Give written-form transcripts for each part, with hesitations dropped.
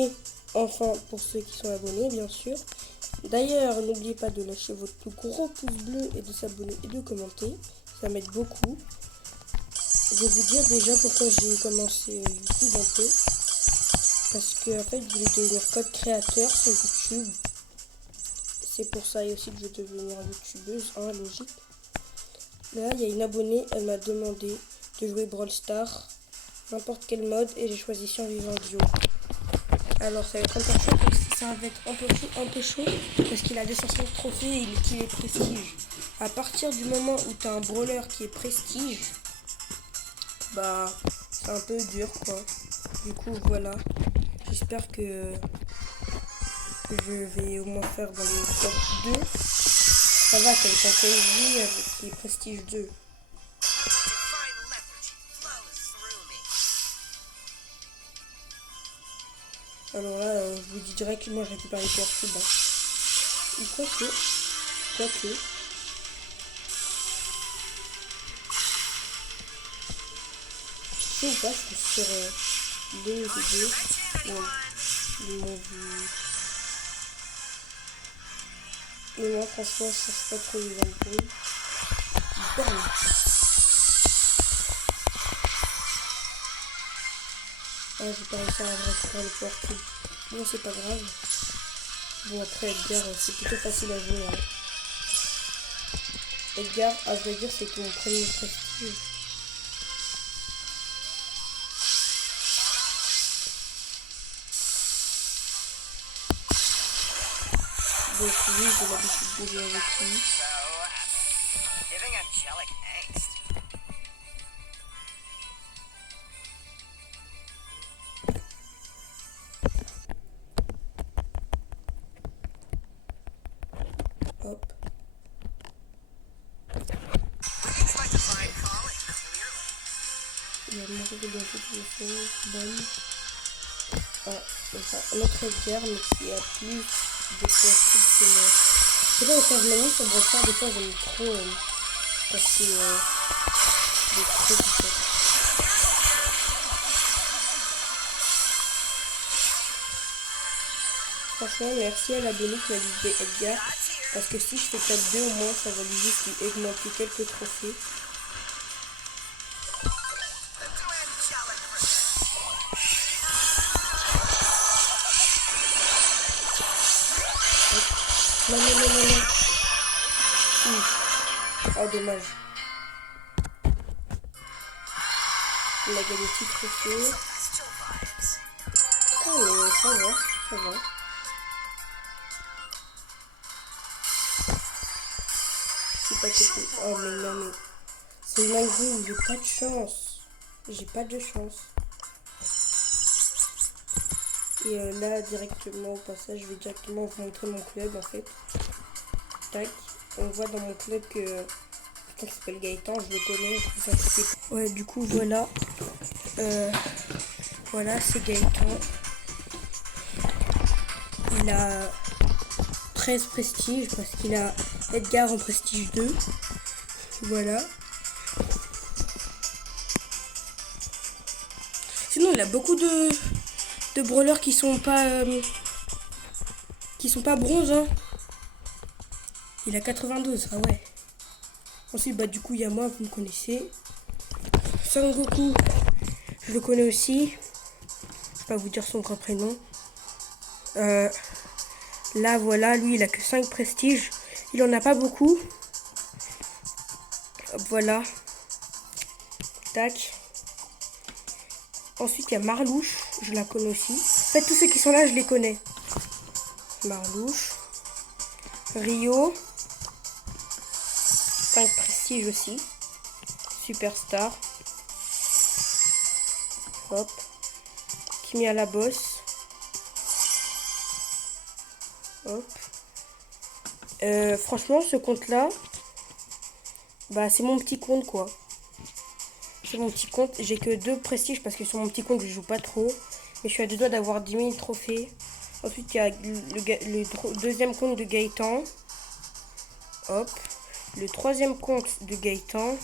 Et enfin, pour ceux qui sont abonnés, bien sûr. D'ailleurs, n'oubliez pas de lâcher votre plus gros pouce bleu et de s'abonner et de commenter. Ça m'aide beaucoup. Je vais vous dire déjà pourquoi j'ai commencé YouTube un peu. Parce que en fait, je voulais devenir code créateur sur YouTube. C'est pour ça aussi que je vais devenir youtubeuse, hein, logique. Là, il y a une abonnée, elle m'a demandé de jouer Brawl Stars, n'importe quel mode, et j'ai choisi survivant duo. Alors ça va être un peu chaud, ça va être un peu chaud parce qu'il a 205 trophées et qu'il est prestige. À partir du moment où tu as un brawler qui est prestige, bah c'est un peu dur quoi. Du coup voilà, j'espère que je vais au moins faire dans les top 2. Ça va, quelqu'un qui est prestige 2. Alors là, je vous dis direct que moi je récupère les cœurs tout bas. Et quoique. Je sais ou pas, je suis sur deux vidéos. Ouais, ils m'ont vu. Mais moi, franchement, je cherche pas trop les embrouilles. Bam! Ah, j'ai pas réussi à récupérer le pouvoir cube. Bon, c'est pas grave. Bon, après, Edgar, c'est plutôt facile à jouer. Hein. Edgar, à vrai dire, c'est mon premier prestige. Donc oui, j'ai l'habitude de jouer avec lui. Hop. Il y a mon jeu de feu, bam. Ah, enfin, un autre Edgar, mais qui a plus de classiques que moi. Je sais pas, au Tasmanie, ça devrait faire des fois, j'aime trop passer des trucs en fait. Franchement, merci à l'abonné qui m'a dit Edgar. Parce que si je fais top 2 au moins, ça va lui juste lui augmenter quelques trophées. Non, non, non, non, non. Oh, dommage. Il a gagné 6 trophées. Oh, mais ça va, ça va. C'est pas que... Oh, mais non, mais... C'est une dinguerie où j'ai pas de chance. J'ai pas de chance. Et là, directement, au passage, je vais directement vous montrer mon club, en fait. Tac. On voit dans mon club que... Quelqu'un qui s'appelle Gaëtan, je le connais, je vous inquiétez pas. Ouais, du coup, voilà. Voilà, c'est Gaëtan. Il a 13 prestiges parce qu'il a Edgar en prestige 2. Voilà. Sinon, il a beaucoup de brawlers qui sont pas bronze. Hein. Il a 92, ah ouais. Ensuite, bah du coup, il y a moi, vous me connaissez. Son Goku, je le connais aussi. Je vais pas vous dire son vrai prénom. Là, voilà, lui, il a que 5 prestiges. Il en a pas beaucoup. Voilà. Tac. Ensuite, il y a Marlouche. Je la connais aussi. En fait, tous ceux qui sont là, je les connais. Marlouche. Rio. 5 prestiges aussi. Superstar. Hop. Kimi à la bosse. Hop. Franchement, ce compte-là, bah, c'est mon petit compte, quoi. C'est mon petit compte. J'ai que 2 prestiges parce que sur mon petit compte, je joue pas trop. Mais je suis à 2 doigts d'avoir 10 000 trophées. Ensuite, il y a le deuxième compte de Gaëtan. Hop. Le troisième compte de Gaëtan.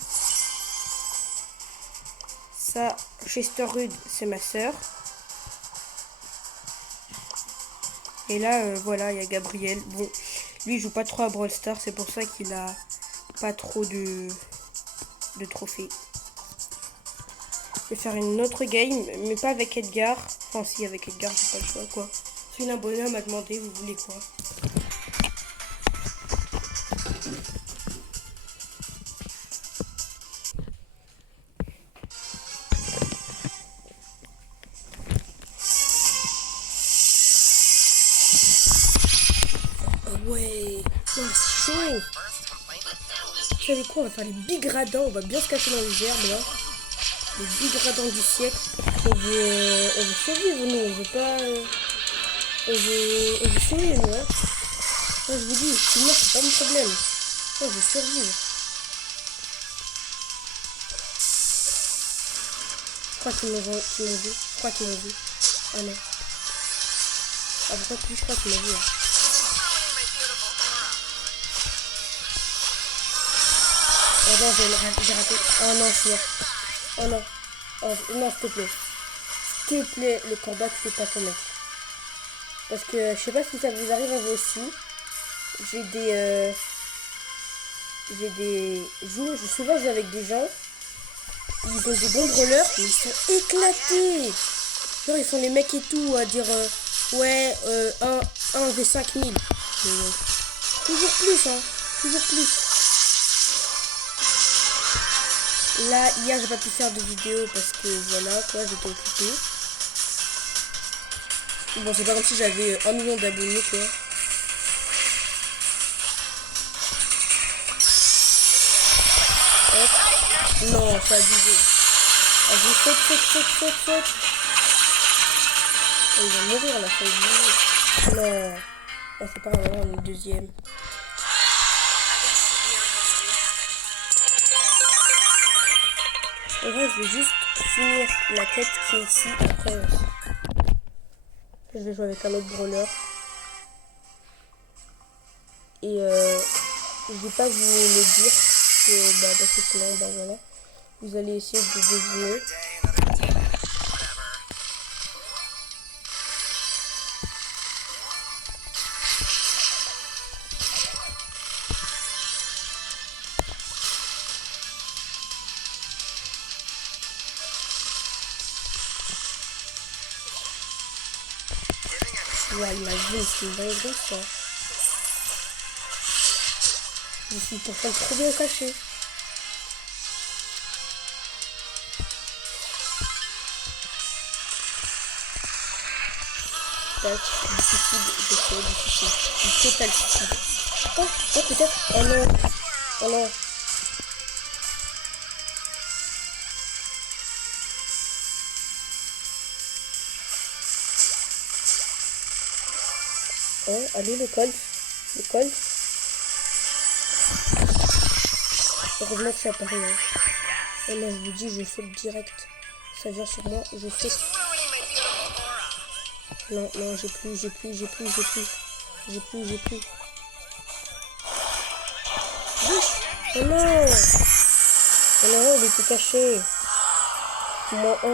Ça, Chester Rude, c'est ma soeur. Et là, voilà, il y a Gabriel. Bon, lui, il joue pas trop à Brawl Stars. C'est pour ça qu'il a pas trop de trophées. Je vais faire une autre game, mais pas avec Edgar. Enfin, si, avec Edgar, j'ai pas le choix, quoi. Si une abonnée m'a demandé, vous voulez quoi? Ouais, non, c'est chaud. Vous savez quoi, on va faire les big radins, on va bien se cacher dans les herbes là. Les big radins du siècle. On veut survivre nous, on veut pas... on veut survivre, ouais. Moi je vous dis, sinon c'est pas mon problème. Moi je veux survivre. Je crois qu'ils m'ont vu. Je crois qu'ils m'ont vu. Ah non. Ah pourquoi plus je crois qu'ils m'ont vu. Hein. Oh non, j'ai raté. Oh non, je suis mort. Oh non. Oh non, s'il te plaît. S'il te plaît, le combat, tu fais pas ton mec. Parce que je sais pas si ça vous arrive à vous aussi. J'ai des souvent je joue avec des gens. Ils ont des bons brawlers, mais ils sont éclatés. Genre, ils font les mecs et tout à dire ouais, 1 v 5000. Toujours plus, hein. Toujours plus. Là, hier, j'ai pas pu faire de vidéo parce que voilà, quoi, j'étais occupée. Bon, c'est pas comme si j'avais 1 million d'abonnés, quoi. Hop. Non, ça a abusé. Vas-y, saute. Oh, il va mourir, là, ça a abusé. Non. Oh, c'est pas grave, on est deuxième. En vrai, je vais juste finir la quête qui est ici. Après, je vais jouer avec un autre brawler. Et je vais pas vous le dire. Parce que sinon, voilà. Vous allez essayer de deviner. Ouais, imagine, c'est une vraie grosse, ça. Je suis pourtant trop bien caché. Tac, difficile. Du total suicide. Oh, peut-être. Oh non. Oh non. Oh, allez, le Colt. Heureusement que ça apparaît. Hein. Et là, je vous dis, je saute direct. Ça vient sur moi, je saute. Non, j'ai plus. Oh non. Oh non, il était caché. Moins 1.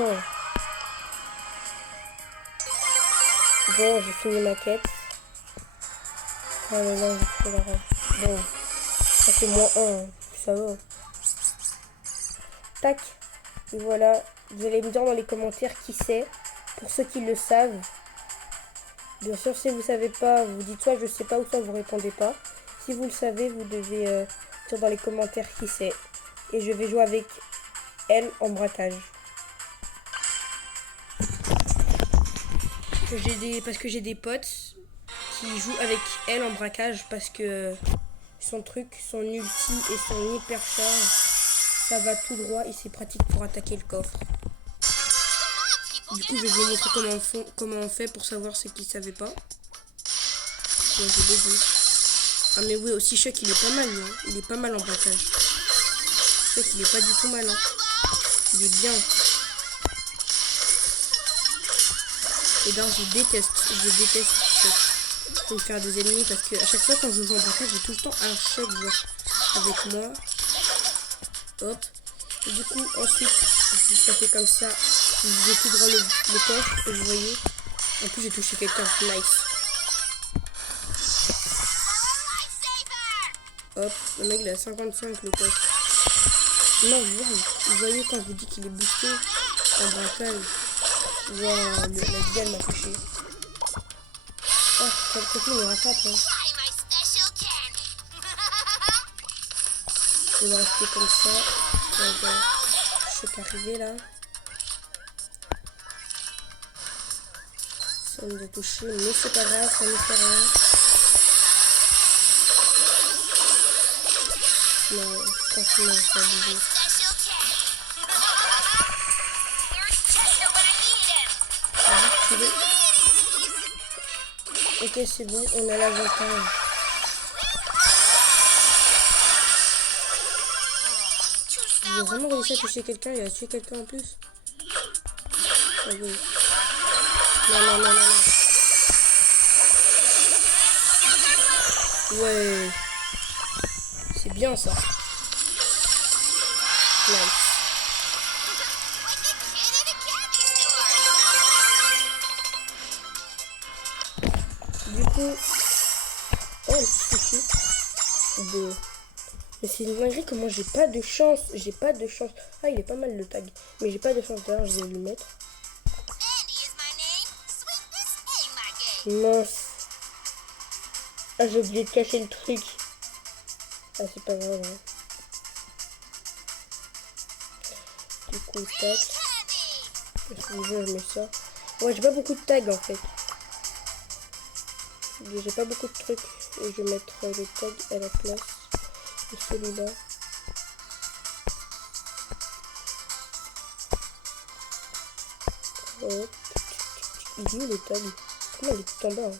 Bon, j'ai fini ma quête. Oh là là, j'ai trop la rage. Bon, ça fait moins 1. Ça va. Tac. Et voilà. Vous allez me dire dans les commentaires qui c'est. Pour ceux qui le savent. Bien sûr, si vous ne savez pas, vous dites soit je sais pas ou soit vous répondez pas. Si vous le savez, vous devez dire dans les commentaires qui c'est. Et je vais jouer avec elle en braquage. Parce que j'ai des potes qui jouent avec elle en braquage parce que son ulti et son hyper charge, ça va tout droit et c'est pratique pour attaquer le coffre. Du coup, je vais vous montrer comment on fait pour savoir ce qu'ils ne savaient pas. Je vais les dire. Ah mais oui, aussi Chuck, il est pas mal, hein. Il est pas mal en braquage. Chuck, il est pas du tout mal, hein. Il est bien. Et ben, je déteste Chuck. Je vais me faire des ennemis parce que à chaque fois quand je joue en braquage, j'ai tout le temps un Chuck avec moi. Hop. Et du coup, ensuite, je taper comme ça. Je vais tout droit le coffre et vous voyez. En plus, j'ai touché quelqu'un. Nice. Hop, le mec il a 55 le coffre. Non, vous voyez quand je vous dis qu'il est boosté en braquage. Wow, la vie elle m'a touché. Ah, cette copine me rattrape. Hein. Il va rester comme ça. Je suis arrivé là. Ça nous a touché, mais c'est pas grave, ça ne fait rien. Non, franchement, ça a bougé. Ok, c'est bon, on a l'avantage. J'ai vraiment réussi à toucher quelqu'un, il a tué quelqu'un en plus. Ah oui. Non. Ouais. C'est bien ça. Nice. Du coup, oh le petit souci. Bon. Mais c'est une dinguerie comment j'ai pas de chance. Ah, il est pas mal le tag. Mais j'ai pas de chance d'ailleurs, je vais lui mettre. Mince. Ah, j'ai oublié de cacher le truc. Ah, c'est pas grave. Hein. Du coup, tac. Si je mets ça. Ouais, j'ai pas beaucoup de tags en fait. J'ai pas beaucoup de trucs. Et je vais mettre le tag à la place de celui-là. Hop. Il est où le tag? Comment il est tout en bas hein.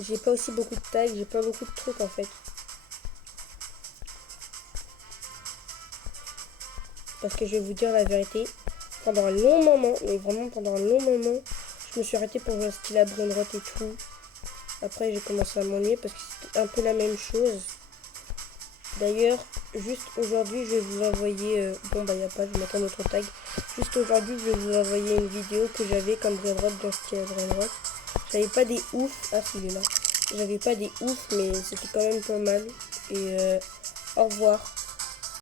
J'ai pas aussi beaucoup de tags, j'ai pas beaucoup de trucs en fait. Parce que je vais vous dire la vérité, pendant un long moment, mais vraiment pendant un long moment, je me suis arrêtée pour jouer à style à Brainrot et tout. Après j'ai commencé à m'ennuyer parce que c'était un peu la même chose. D'ailleurs, juste aujourd'hui je vais vous envoyer, bon bah y a pas, je vais mettre un autre tag. Juste aujourd'hui je vais vous envoyer une vidéo que j'avais comme Brainrot dans style à Brainrot. J'avais pas des ouf, ah celui-là. J'avais pas des ouf mais c'était quand même pas mal. Et au revoir.